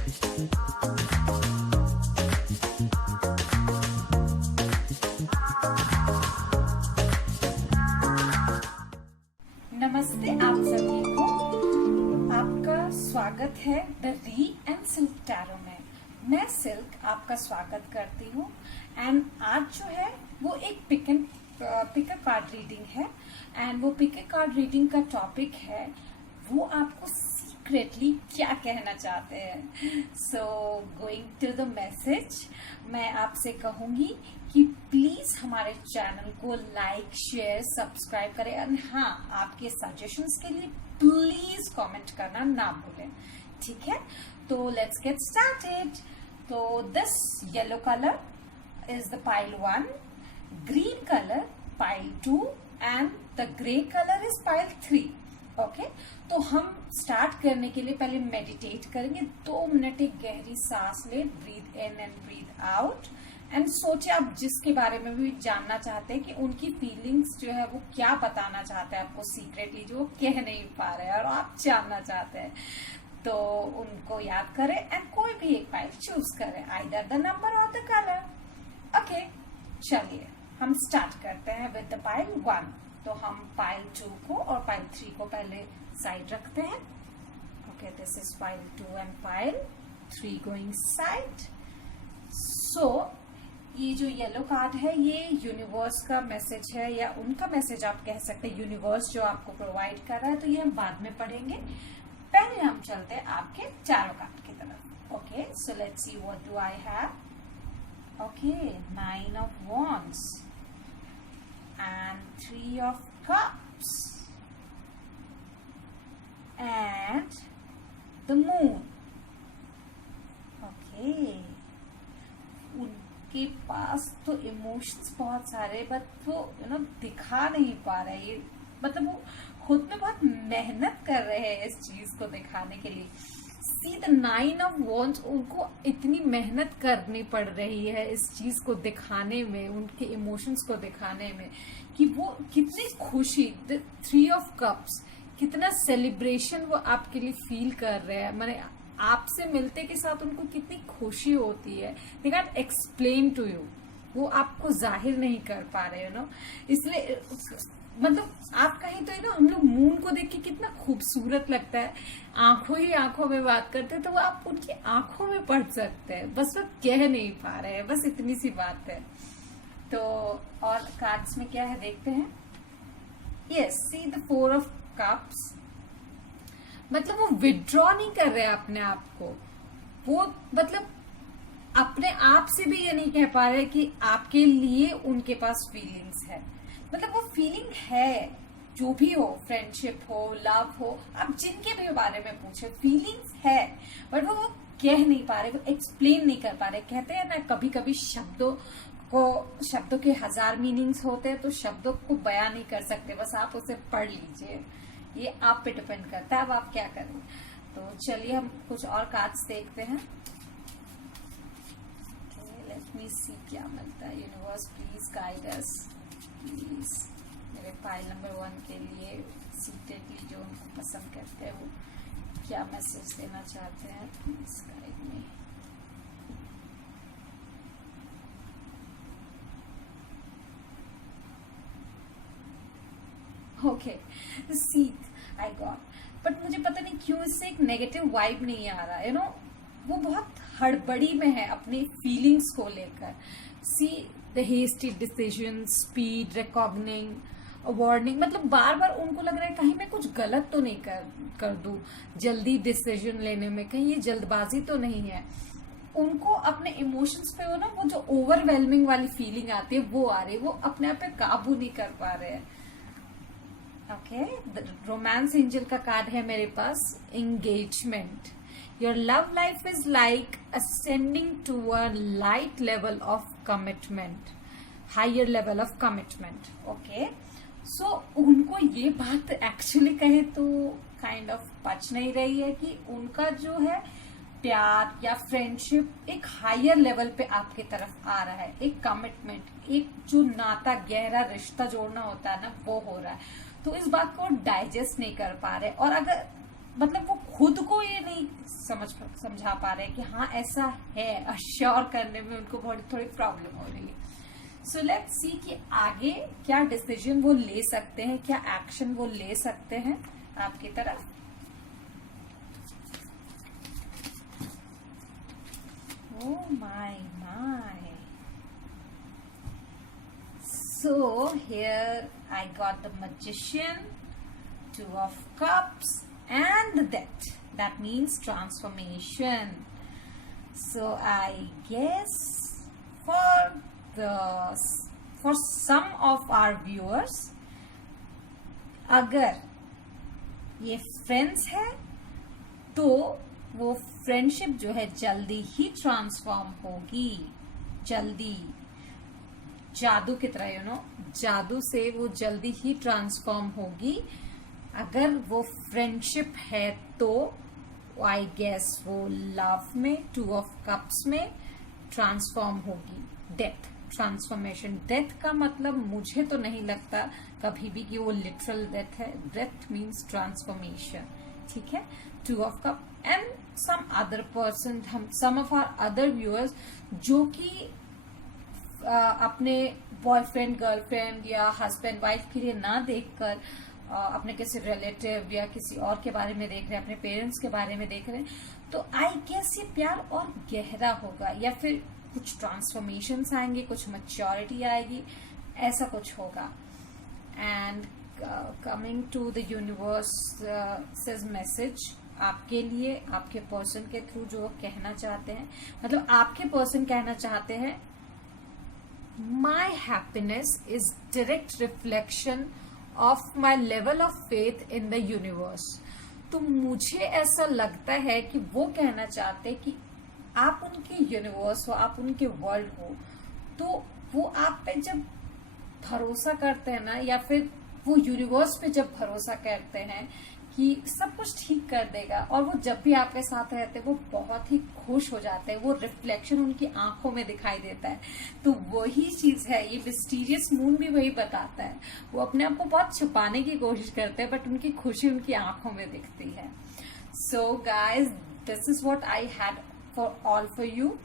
नमस्ते आप सभी को, आपका स्वागत है द री एंड सिल्क टैरो में। मैं सिल्क आपका स्वागत करती हूँ। एंड आज जो है वो एक पिक कार्ड रीडिंग है। एंड वो पिक कार्ड रीडिंग का टॉपिक है वो आपको सीक्रेटली क्या कहना चाहते हैं। So going to the message, मैं आपसे कहूंगी कि प्लीज हमारे चैनल को लाइक शेयर सब्सक्राइब करें। एंड हाँ, आपके सजेशंस के लिए प्लीज कमेंट करना ना भूलें, ठीक है। तो लेट्स गेट स्टार्टेड। तो this yellow colour is the pile 1, green colour pile 2 and the grey colour is pile 3। Okay, तो हम स्टार्ट करने के लिए पहले मेडिटेट करेंगे। 2 मिनट एक गहरी सांस ले, breathe in and breathe out. And सोचे आप जिसके बारे में भी जानना चाहते हैं कि उनकी फीलिंग्स जो है वो क्या बताना चाहते हैं आपको सीक्रेटली, जो वो कह नहीं पा रहे हैं और आप जानना चाहते हैं, तो उनको याद करें एंड कोई भी एक फाइल चूज करें, आइदर द नंबर और द कलर। ओके, चलिए हम स्टार्ट करते हैं विद द पाइल 1। तो हम पाइल 2 को और पाइल 3 को पहले साइड रखते हैं। Okay, this is pile 2 and pile 3 going side. So ये जो येलो कार्ड है ये यूनिवर्स का मैसेज है, या उनका मैसेज आप कह सकते हैं, यूनिवर्स जो आपको प्रोवाइड कर रहा है। तो ये हम बाद में पढ़ेंगे, पहले हम चलते हैं आपके चारों कार्ड की तरफ। Okay, so let's see what do I have. Okay, 9 of wands and 3 of cups and the moon. Okay, उनके पास तो इमोशंस बहुत सारे, बट वो दिखा नहीं पा रहे। ये मतलब वो खुद में बहुत मेहनत कर रहे हैं इस चीज को दिखाने के लिए। सी द 9 ऑफ wands, उनको इतनी मेहनत करनी पड़ रही है इस चीज को दिखाने में, उनके इमोशंस को दिखाने में, कि वो कितनी खुशी। द 3 ऑफ कप्स, कितना सेलिब्रेशन वो आपके लिए फील कर रहे हैं। मैंने आपसे मिलते के साथ उनको कितनी खुशी होती है। They can explain to you, वो आपको जाहिर नहीं कर पा रहे इसलिए मतलब आप कहीं तो हम लोग मून को देख के कितना खूबसूरत लगता है, आंखों ही आंखों में बात करते हैं, तो वो आप उनकी आंखों में पढ़ सकते हैं, बस वो कह नहीं पा रहे हैं, बस इतनी सी बात है। तो और कार्ड्स में क्या है देखते हैं। Yes, see the 4 of cups, मतलब वो विड्रॉ नहीं कर रहे अपने आप को। वो मतलब अपने आप से भी ये नहीं कह पा रहे कि आपके लिए उनके पास फीलिंग्स है। मतलब वो फीलिंग है, जो भी हो, फ्रेंडशिप हो, लव हो, आप जिनके भी बारे में पूछे, फीलिंग्स है, बट वो कह नहीं पा रहे, वो एक्सप्लेन नहीं कर पा रहे। कहते हैं ना, कभी कभी शब्दों के 1000 मीनिंग्स होते हैं, तो शब्दों को बयां नहीं कर सकते, बस आप उसे पढ़ लीजिए। ये आप पे डिपेंड करता है, अब आप क्या करें। तो चलिए हम कुछ और कार्ड्स देखते हैं। लेट मी सी क्या मिलता है। Universe please guide us, please मेरे फाइल नंबर 1 के लिए सीक्रेटली जो उनको पसंद करते हैं वो क्या मैसेज देना चाहते हैं, please guide me. Okay, seat I got, but मुझे पता नहीं क्यों इससे एक नेगेटिव वाइब नहीं आ रहा है। वो बहुत हड़बड़ी में है अपनी फीलिंग्स को लेकर। See the hasty decision, speed, recognising, warning, मतलब बार बार उनको लग रहा है कहीं मैं कुछ गलत तो नहीं कर दूं, जल्दी डिसीजन लेने में कहीं ये जल्दबाजी तो नहीं है। उनको अपने इमोशंस पे वो जो ओवरवेलमिंग वाली फीलिंग आती है वो आ रही है, वो अपने आप पे काबू नहीं कर पा रहे हैं। ओके, रोमांस एंजल का कार्ड है मेरे पास, engagement. Your love life is like ascending to a light level of commitment, higher level of commitment. Okay, so उनको ये बात एक्चुअली कहे तो काइंड ऑफ पच नहीं रही है कि उनका जो है प्यार या फ्रेंडशिप एक हायर लेवल पे आपकी तरफ आ रहा है, एक कमिटमेंट, एक जो नाता गहरा रिश्ता जोड़ना होता है ना वो हो रहा है। तो इस बात को डाइजेस्ट नहीं कर पा रहे, और अगर मतलब वो खुद को ये नहीं समझा पा रहे कि हाँ ऐसा है, अश्योर करने में उनको बहुत थोड़ी प्रॉब्लम हो रही है। सो लेट्स सी कि आगे क्या डिसीजन वो ले सकते हैं, क्या एक्शन वो ले सकते हैं आपकी तरफ। Oh my. So here I got the Magician, Two of Cups and the Death. That means transformation. So I guess for some of our viewers, अगर ये फ्रेंड्स है तो वो फ्रेंडशिप जो है जल्दी ही ट्रांसफॉर्म होगी, जल्दी, जादू की तरह जादू से वो जल्दी ही ट्रांसफॉर्म होगी। अगर वो फ्रेंडशिप है तो आई गेस वो लव में, टू ऑफ कप्स में ट्रांसफॉर्म होगी। Death, transformation. डेथ का मतलब मुझे तो नहीं लगता कभी भी कि वो लिटरल डेथ है। डेथ मीन्स ट्रांसफॉर्मेशन, ठीक है। Two of cup and some other person, some of our other viewers जो कि अपने बॉयफ्रेंड, गर्लफ्रेंड या हस्बैंड वाइफ के लिए ना देखकर अपने किसी रिलेटिव या किसी और के बारे में देख रहे हैं, अपने पेरेंट्स के बारे में देख रहे हैं, तो आई गेस ये प्यार और गहरा होगा या फिर कुछ ट्रांसफॉर्मेशंस आएंगे, कुछ मैच्योरिटी आएगी, ऐसा कुछ होगा। And coming to the universe message आपके लिए, आपके पर्सन के थ्रू जो कहना चाहते हैं, मतलब आपके पर्सन कहना चाहते हैं my happiness is direct reflection of my level of faith in the universe। तो मुझे ऐसा लगता है कि वो कहना चाहते कि आप उनके यूनिवर्स हो, आप उनके वर्ल्ड हो, तो वो आप पे जब भरोसा करते हैं ना, या फिर वो यूनिवर्स पे जब भरोसा करते हैं कि सब कुछ ठीक कर देगा, और वो जब भी आपके साथ रहते हैं वो बहुत ही खुश हो जाते हैं, वो रिफ्लेक्शन उनकी आंखों में दिखाई देता है। तो वही चीज है, ये मिस्टीरियस मून भी वही बताता है। वो अपने आप को बहुत छुपाने की कोशिश करते हैं बट उनकी खुशी उनकी आंखों में दिखती है। So guys, this is what I had for all for you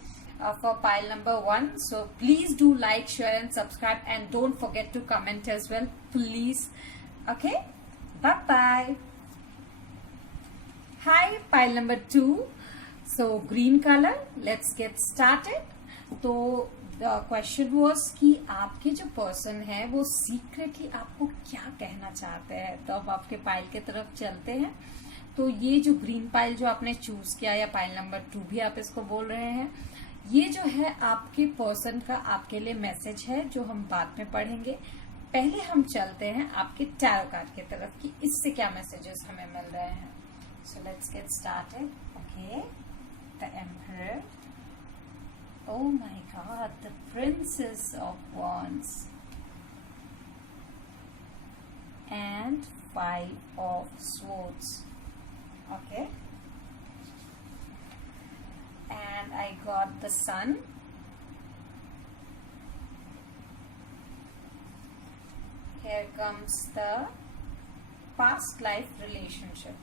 for pile number 1. So please do like, share and subscribe, and don't forget to comment as well, please. Okay, bye bye. Hi, pile number 2. So green color, let's get started. तो the question was कि आपके जो person है वो secretly आपको क्या कहना चाहते हैं। तो अब आपके पाइल के तरफ चलते हैं। तो ये जो ग्रीन पाइल जो आपने चूज किया, या पाइल नंबर 2 भी आप इसको बोल रहे हैं, ये जो है आपके पर्सन का आपके लिए मैसेज है जो हम बाद में पढ़ेंगे। पहले हम चलते हैं आपके टैरो कार्ड की तरफ कि इससे क्या मैसेजेस हमें मिल रहे हैं। So let's get started. Okay, the emperor, oh my God, the princess of wands and 5 of swords। Okay, and I got the sun, here comes the past life relationship।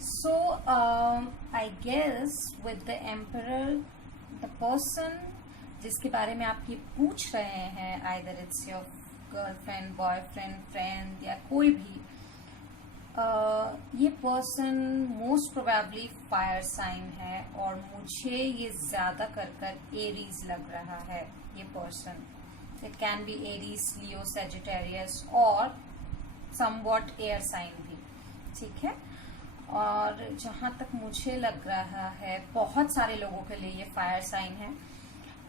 So I guess with the emperor, the person जिसके बारे में आप ये पूछ रहे हैं, either it's your girlfriend, boyfriend, friend या कोई भी, ये person most probably fire sign है, और मुझे ये ज्यादा कर एरीज लग रहा है। ये person, it can be Aries, Leo, Sagittarius और समवॉट एयर साइन भी, ठीक है। और जहां तक मुझे लग रहा है बहुत सारे लोगों के लिए ये फायर साइन है।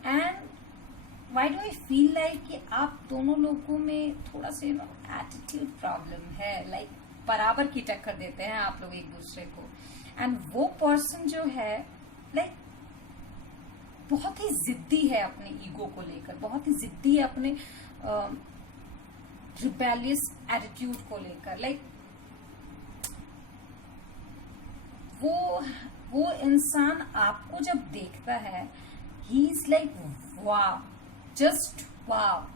And Why do I feel like कि आप दोनों लोगों में थोड़ा सा एटीट्यूड प्रॉब्लम है, लाइक बराबर की टक्कर देते हैं आप लोग एक दूसरे को। एंड वो पर्सन जो है लाइक बहुत ही जिद्दी है अपने ईगो को लेकर, बहुत ही जिद्दी है अपने रिबेलियस एटीट्यूड को लेकर। लाइक वो इंसान आपको जब देखता है, he is like wow, just वाव,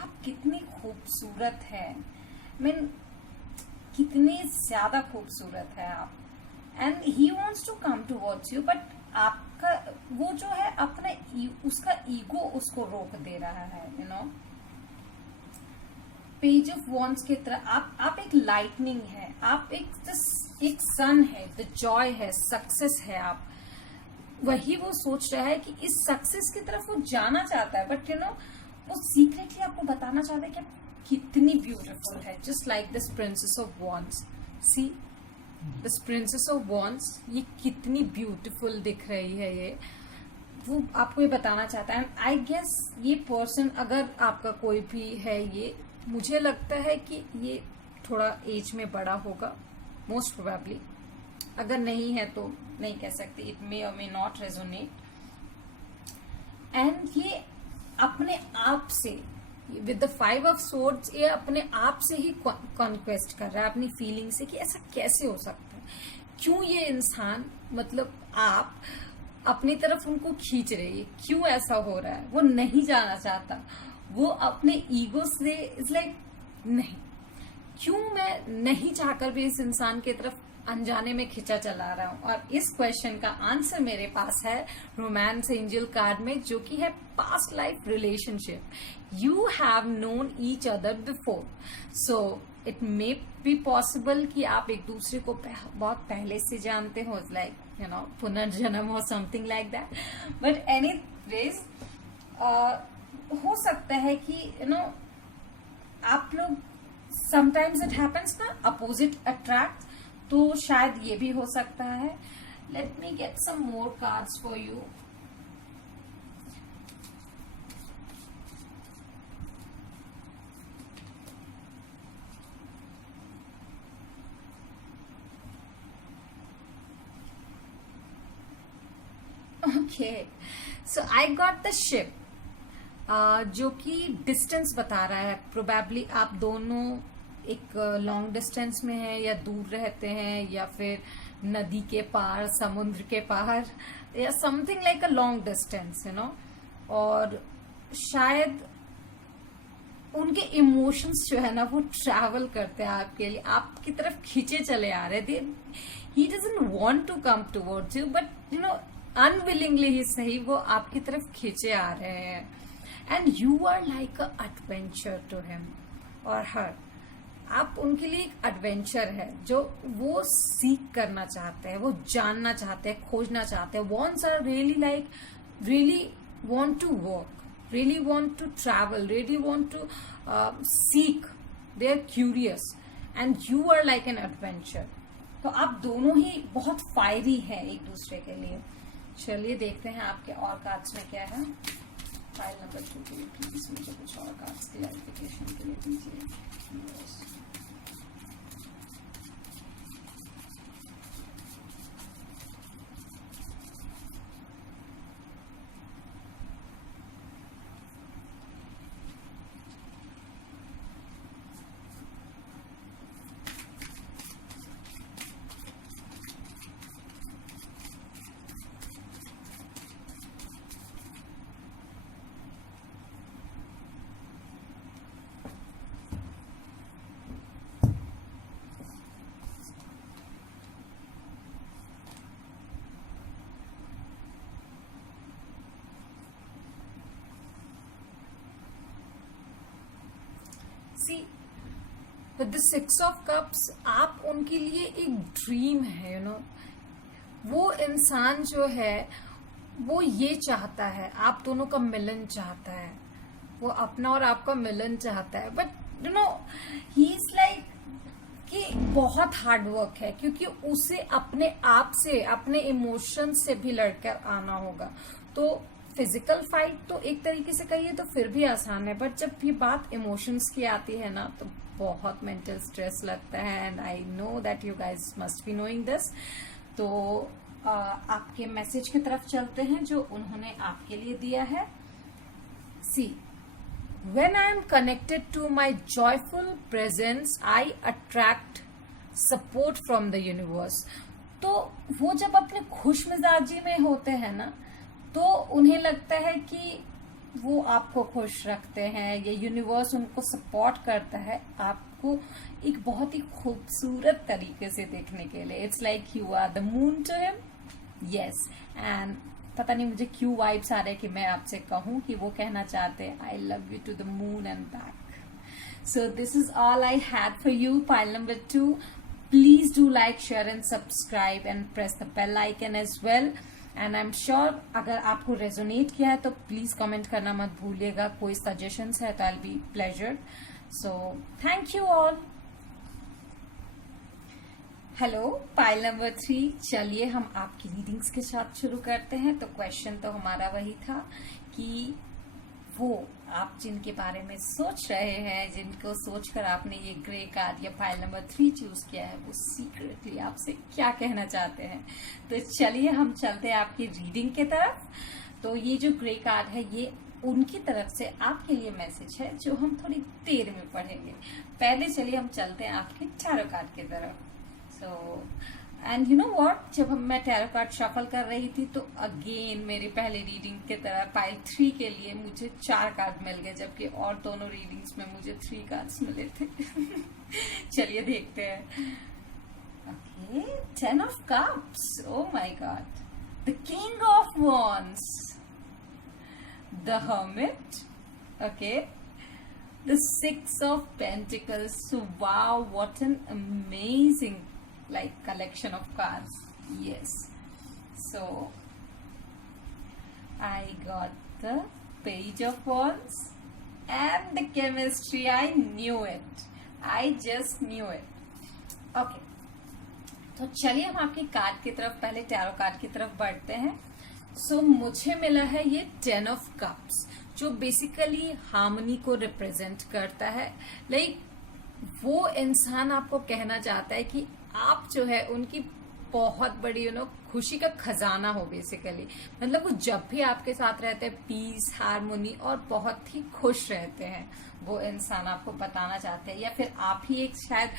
आप कितनी खूबसूरत है, मीन कितनी ज्यादा खूबसूरत है आप, and he wants to come towards you, but आपका वो जो है अपने उसका ईगो उसको रोक दे रहा है, you know. Page of wands की तरह आप एक लाइटनिंग है, आप एक सन है, द जॉय है, सक्सेस है आप। वही वो सोच रहा है कि इस सक्सेस की तरफ वो जाना चाहता है, बट यू नो वो सीक्रेटली आपको बताना चाहता है कि आप कितनी ब्यूटीफुल है, just like this princess of wands. See this princess of wands, ये कितनी ब्यूटीफुल दिख रही है, ये वो आपको ये बताना चाहता है। आई गेस ये पर्सन अगर आपका कोई भी है, ये मुझे लगता है कि ये थोड़ा एज में बड़ा होगा, मोस्ट प्रोबेबली। अगर नहीं है तो नहीं कह सकती, इट मे और मे नॉट रेजोनेट। एंड ये अपने आप से विद द 5 ऑफ सोर्ड्स, ये अपने आप से ही कॉन्क्वेस्ट कर रहा है अपनी फीलिंग से कि ऐसा कैसे हो सकता है, क्यों ये इंसान, मतलब आप अपनी तरफ उनको खींच रहे हैं, क्यों ऐसा हो रहा है, वो नहीं जाना चाहता। वो अपने ईगो से इट्स लाइक नहीं, क्यों मैं नहीं चाहकर भी इस इंसान की तरफ अनजाने में खिंचा चला रहा हूं। और इस क्वेश्चन का आंसर मेरे पास है रोमांस एंजल कार्ड में, जो कि है past life relationship. You have known each other before, so it may be possible कि आप एक दूसरे को बहुत पहले से जानते हो, लाइक यू नो पुनर्जन्म और something like that. But anyways हो सकता है कि यू नो आप लोग समटाइम्स इट हैपेंस ना, अपोजिट अट्रैक्ट, तो शायद ये भी हो सकता है। Let me get some more cards for you. Okay, so I got the ship, जो कि डिस्टेंस बता रहा है। प्रोबेबली आप दोनों एक लॉन्ग डिस्टेंस में है, या दूर रहते हैं, या फिर नदी के पार, समुद्र के पार, या something like a long distance, you know. और शायद उनके इमोशंस जो है ना वो ट्रैवल करते हैं आपके लिए, आपकी तरफ खींचे चले आ रहे थे। He doesn't want to come towards you, but you know unwillingly ही सही, वो आपकी तरफ खींचे आ रहे हैं। And you are like a adventure to him और हर। आप उनके लिए एक एडवेंचर है जो वो सीख करना चाहते हैं, वो जानना चाहते हैं, खोजना चाहते हैं। Wants are really like really want to work, really want to travel, really want to seek, they are curious and you are like an adventure। तो आप दोनों ही बहुत फायरी हैं एक दूसरे के लिए। चलिए देखते हैं आपके और कार्ड्स में क्या है। फाइल नंबर 2 के लिए प्लीज मुझे कुछ और कार्ड्स क्लैरिफिकेशन के लिए दीजिए। सी विद द 6 ऑफ कप्स, आप उनके लिए एक ड्रीम है, यू नो। वो इंसान जो है वो ये चाहता है, आप दोनों का मिलन चाहता है, वो अपना और आपका मिलन चाहता है। But you no he is like कि बहुत हार्ड वर्क है, क्योंकि उसे अपने आप से, अपने इमोशन से भी लड़कर आना होगा। तो फिजिकल फाइट तो एक तरीके से कहिए तो फिर भी आसान है, बट जब ये बात इमोशंस की आती है ना तो बहुत मेंटल स्ट्रेस लगता है। And I know that you guys must be knowing this. तो आपके मैसेज की तरफ चलते हैं जो उन्होंने आपके लिए दिया है। सी, when I am connected to my joyful presence, I attract support from the universe। तो वो जब अपने खुश मिजाजी में होते हैं ना तो उन्हें लगता है कि वो आपको खुश रखते हैं, ये यूनिवर्स उनको सपोर्ट करता है आपको एक बहुत ही खूबसूरत तरीके से देखने के लिए। It's like you are the moon to him. Yes, and पता नहीं मुझे क्यों वाइब्स आ रहे कि मैं आपसे कहूं कि वो कहना चाहते हैं I love you to the moon and back. So this is all I had for you. Pile number 2. Please do like, share and subscribe and press the bell icon as well. And I'm sure अगर आपको resonate किया है तो please comment करना मत भूलिएगा। कोई suggestions है तो I'll be pleasured. So thank you all. Hello, pile number 3। चलिए हम आपकी रीडिंग्स के साथ शुरू करते हैं। तो क्वेश्चन तो हमारा वही था कि वो आप जिनके बारे में सोच रहे हैं, जिनको सोचकर आपने ये ग्रे कार्ड या फाइल नंबर 3 चूज किया है, वो सीक्रेटली आपसे क्या कहना चाहते हैं। तो चलिए हम चलते हैं आपकी रीडिंग की तरफ। तो ये जो ग्रे कार्ड है ये उनकी तरफ से आपके लिए मैसेज है जो हम थोड़ी देर में पढ़ेंगे। पहले चलिए हम चलते हैं आपके टैरो कार्ड की तरफ। So and you know what, जब मैं टैरो कार्ड शफल कर रही थी तो अगेन मेरी पहली रीडिंग की तरह पाइल 3 के लिए मुझे 4 कार्ड मिल गए, जबकि और दोनों रीडिंग्स में मुझे 3 कार्ड्स मिले थे। चलिए देखते हैं। Okay, 10 of cups, oh my God, the king of wands, the hermit, okay, the 6 of pentacles. Wow, what an amazing like collection of cards. Yes, so I got the page of wands and the chemistry. I knew it, I just knew it. Okay, तो चलिए हम आपके card की तरफ, पहले tarot card की तरफ बढ़ते हैं। सो मुझे मिला है ये 10 ऑफ कप्स, जो बेसिकली हार्मनी को रिप्रेजेंट करता है। लाइक वो इंसान आपको कहना चाहता है कि आप जो है उनकी बहुत बड़ी खुशी का खजाना हो बेसिकली। मतलब वो जब भी आपके साथ रहते हैं पीस, हार्मोनी और बहुत ही खुश रहते हैं। वो इंसान आपको बताना चाहते हैं, या फिर आप ही एक शायद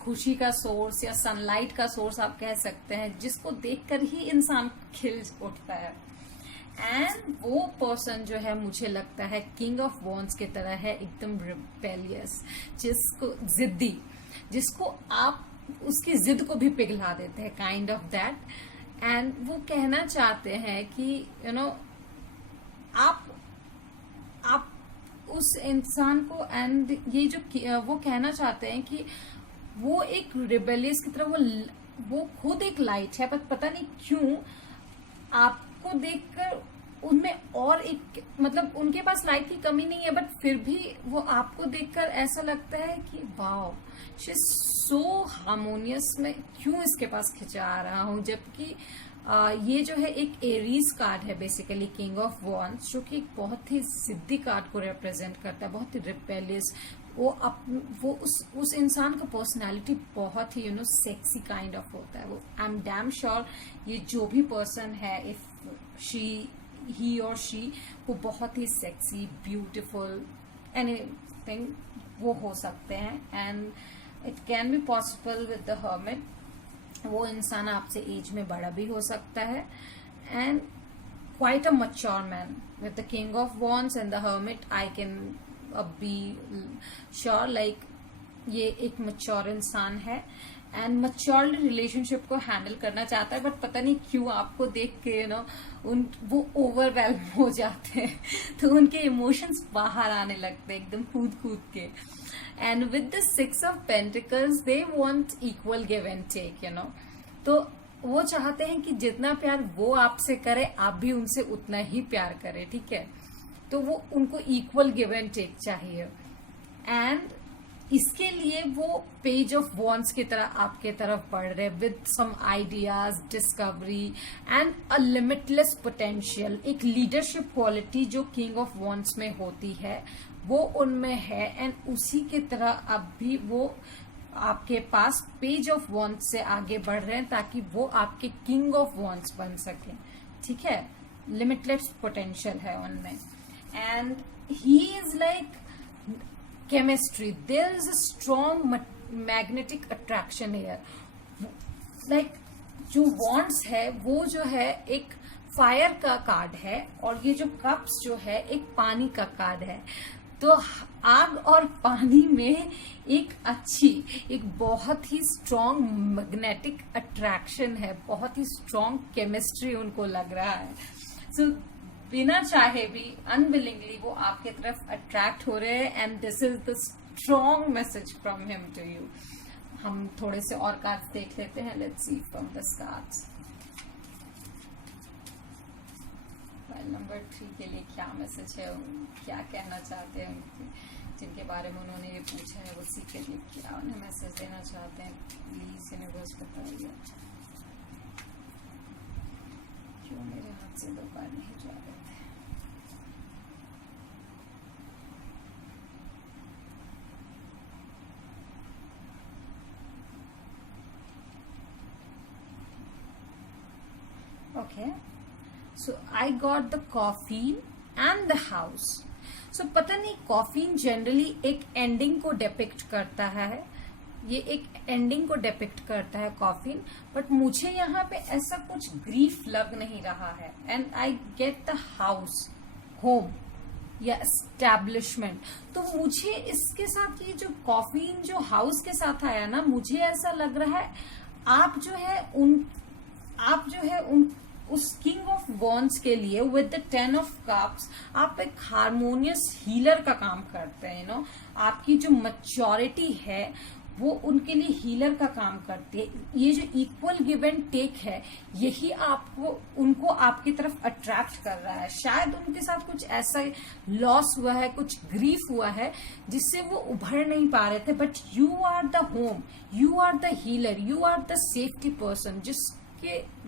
खुशी का सोर्स या सनलाइट का सोर्स आप कह सकते हैं, जिसको देखकर ही इंसान खिल उठता है। एंड वो पर्सन जो है मुझे लगता है किंग ऑफ वॉन्ड्स की तरह है, एकदम रिबेलियस, जिसको जिद्दी, जिसको आप उसकी जिद को भी पिघला देते हैं, काइंड ऑफ दैट। एंड वो कहना चाहते हैं कि आप उस इंसान को, एंड ये जो वो कहना चाहते हैं कि वो एक रिबेलियस की तरह, वो खुद एक लाइट है, पर पता नहीं क्यों आपको देखकर उनमें और एक, मतलब उनके पास लाइट की कमी नहीं है, बट फिर भी वो आपको देखकर ऐसा लगता है कि wow, she is so harmonious, मैं क्यों इसके पास खिंचा रहा हूं। जबकि ये जो है एक एरीज कार्ड है बेसिकली, किंग ऑफ वॉन्ड्स, जो कि एक बहुत ही जिद्दी कार्ड को रिप्रेजेंट करता है, बहुत ही रिबेलियस। वो उस इंसान का पर्सनालिटी बहुत ही सेक्सी काइंड ऑफ होता है। वो आई एम डैम श्योर ये जो भी पर्सन है, इफ ही और शी, वो बहुत ही सेक्सी, ब्यूटीफुल, एनीथिंग वो हो सकते हैं। And it can be possible with the hermit, वो इंसान आपसे एज में बड़ा भी हो सकता है। And quite a mature man with the king of wands and the hermit. I can be sure like ये एक मच्योर इंसान है एंड मच्योर रिलेशनशिप को हैंडल करना चाहता है, बट पता नहीं क्यों आपको देख के वो ओवरवेल्म हो जाते हैं, तो उनके इमोशंस बाहर आने लगते हैं एकदम कूद कूद के। And with the 6 of pentacles they want equal give and take, तो वो चाहते हैं कि जितना प्यार वो आपसे करे आप भी उनसे उतना ही प्यार करें, ठीक है। तो वो उनको इक्वल गिव एंड टेक चाहिए। एंड इसके लिए वो पेज ऑफ वॉन्ड्स की तरह आपके तरफ बढ़ रहे, with some ideas, discovery and a limitless potential. एक लीडरशिप क्वालिटी जो किंग ऑफ वॉन्ड्स में होती है वो उनमें है, एंड उसी की तरह अब भी वो आपके पास पेज ऑफ वॉन्ड्स से आगे बढ़ रहे हैं, ताकि वो आपके किंग ऑफ वॉन्ड्स बन सके, ठीक है। लिमिटलेस पोटेंशियल है उनमें। And he is like chemistry, there is a strong magnetic attraction here. Like जो wands है वो जो है एक फायर का कार्ड है और ये जो कप्स जो है एक पानी का कार्ड है। तो आग और पानी में एक बहुत ही स्ट्रॉन्ग मैग्नेटिक अट्रैक्शन है, बहुत ही स्ट्रॉन्ग केमिस्ट्री उनको लग रहा है। सो बिना चाहे भी अनविलिंगली वो आपके तरफ अट्रैक्ट हो रहे हैं and this is the strong message from him to you. हम थोड़े से और कार्ड्स देख लेते हैं। Let's see from this cards. Number 3 के लिए क्या मैसेज है, क्या कहना चाहते हैं जिनके बारे में उन्होंने ये पूछा है, वो सीक्रेटली क्या उन्हें मैसेज देना चाहते हैं। प्लीज यूनिवर्स बताइए क्यों मेरे हाथ से 2 कार्ड नहीं जा रहे थे। Okay, so I got the caffeine and the house. So पता नहीं कॉफीन जनरली एक एंडिंग को डिपिक्ट करता है, ये एक एंडिंग को डिपिक्ट करता है कॉफीन, बट मुझे यहाँ पे ऐसा कुछ ग्रीफ लग नहीं रहा है। And I get the house, home या एस्टैब्लिशमेंट। तो मुझे इसके साथ ये जो कॉफीन जो हाउस के साथ आया ना, मुझे ऐसा लग रहा है आप जो है उस किंग ऑफ वॉन्ड्स के लिए विद द 10 ऑफ कप्स आप एक हारमोनियस हीलर का काम करते हैं। नो, आपकी जो मैच्योरिटी है वो उनके लिए हीलर का काम करती है। ये जो इक्वल गिव एंड टेक है, यही उनको आपकी तरफ अट्रैक्ट कर रहा है। शायद उनके साथ कुछ ऐसा लॉस हुआ है, कुछ ग्रीफ हुआ है जिससे वो उभर नहीं पा रहे थे, but you are the home, you are the healer, you are the safety person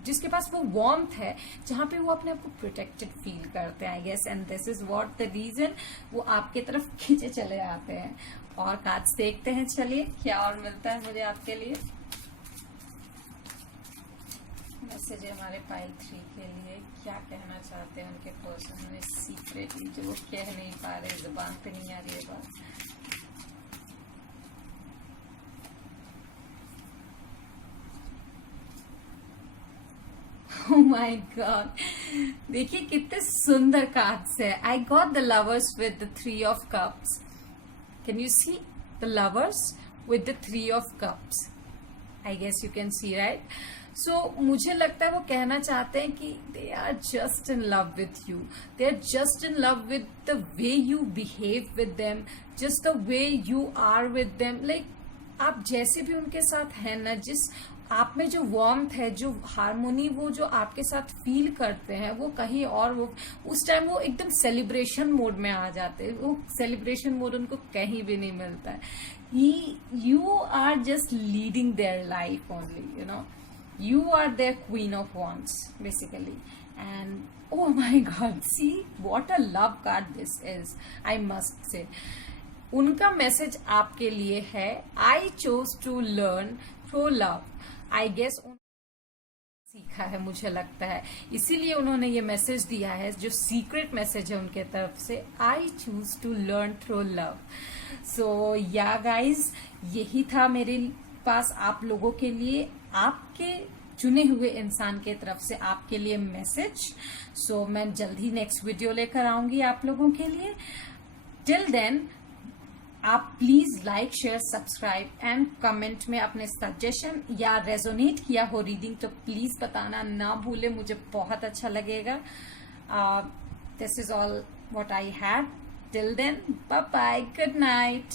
जिसके पास वो वार्मथ है, जहां पे वो अपने आप को प्रोटेक्टेड फील करते हैं, I guess. And this is what the reason वो आपके तरफ खींचे चले आते हैं। और कार्ड्स देखते हैं, चलिए क्या और मिलता है मुझे आपके लिए। मैसेज है हमारे पाइल 3 के लिए, क्या कहना चाहते हैं उनके पर्सन में सीक्रेटली, जो वो कह नहीं पा रहे, जुबान पे नहीं आ रही है बात। Oh my God! देखिए कितने सुंदर कार्ड्स है। I got the lovers with the 3 of cups. Can you see the lovers with the 3 of cups? I guess you can see, right? So मुझे लगता है वो कहना चाहते हैं कि they are just in love with you. They are just in love with the way you behave with them, just the way you are with them. Like आप जैसे भी उनके साथ हैं ना, जिस आप में जो वार्मथ है, जो हार्मोनी वो जो आपके साथ फील करते हैं, वो कहीं और वो उस टाइम वो एकदम सेलिब्रेशन मोड में आ जाते हैं। वो सेलिब्रेशन मोड उनको कहीं भी नहीं मिलता है। You are just leading their life only, you know, you are their queen of wands basically. And oh my God, see what a love card this is, I must say. उनका message आपके लिए है, I chose to learn through love. I guess सीखा है, मुझे लगता है, इसीलिए उन्होंने ये मैसेज दिया है, जो सीक्रेट मैसेज है उनके तरफ से, I choose to learn through love. So yeah guys, यही था मेरे पास आप लोगों के लिए, आपके चुने हुए इंसान के तरफ से आपके लिए मैसेज। सो मैं जल्दी नेक्स्ट वीडियो लेकर आऊंगी आप लोगों के लिए। टिल देन आप please like, share, subscribe and comment में अपने सजेशन या रेजोनेट किया हो रीडिंग तो प्लीज बताना ना भूले, मुझे बहुत अच्छा लगेगा। This is all what I had. Till then, bye bye, good night.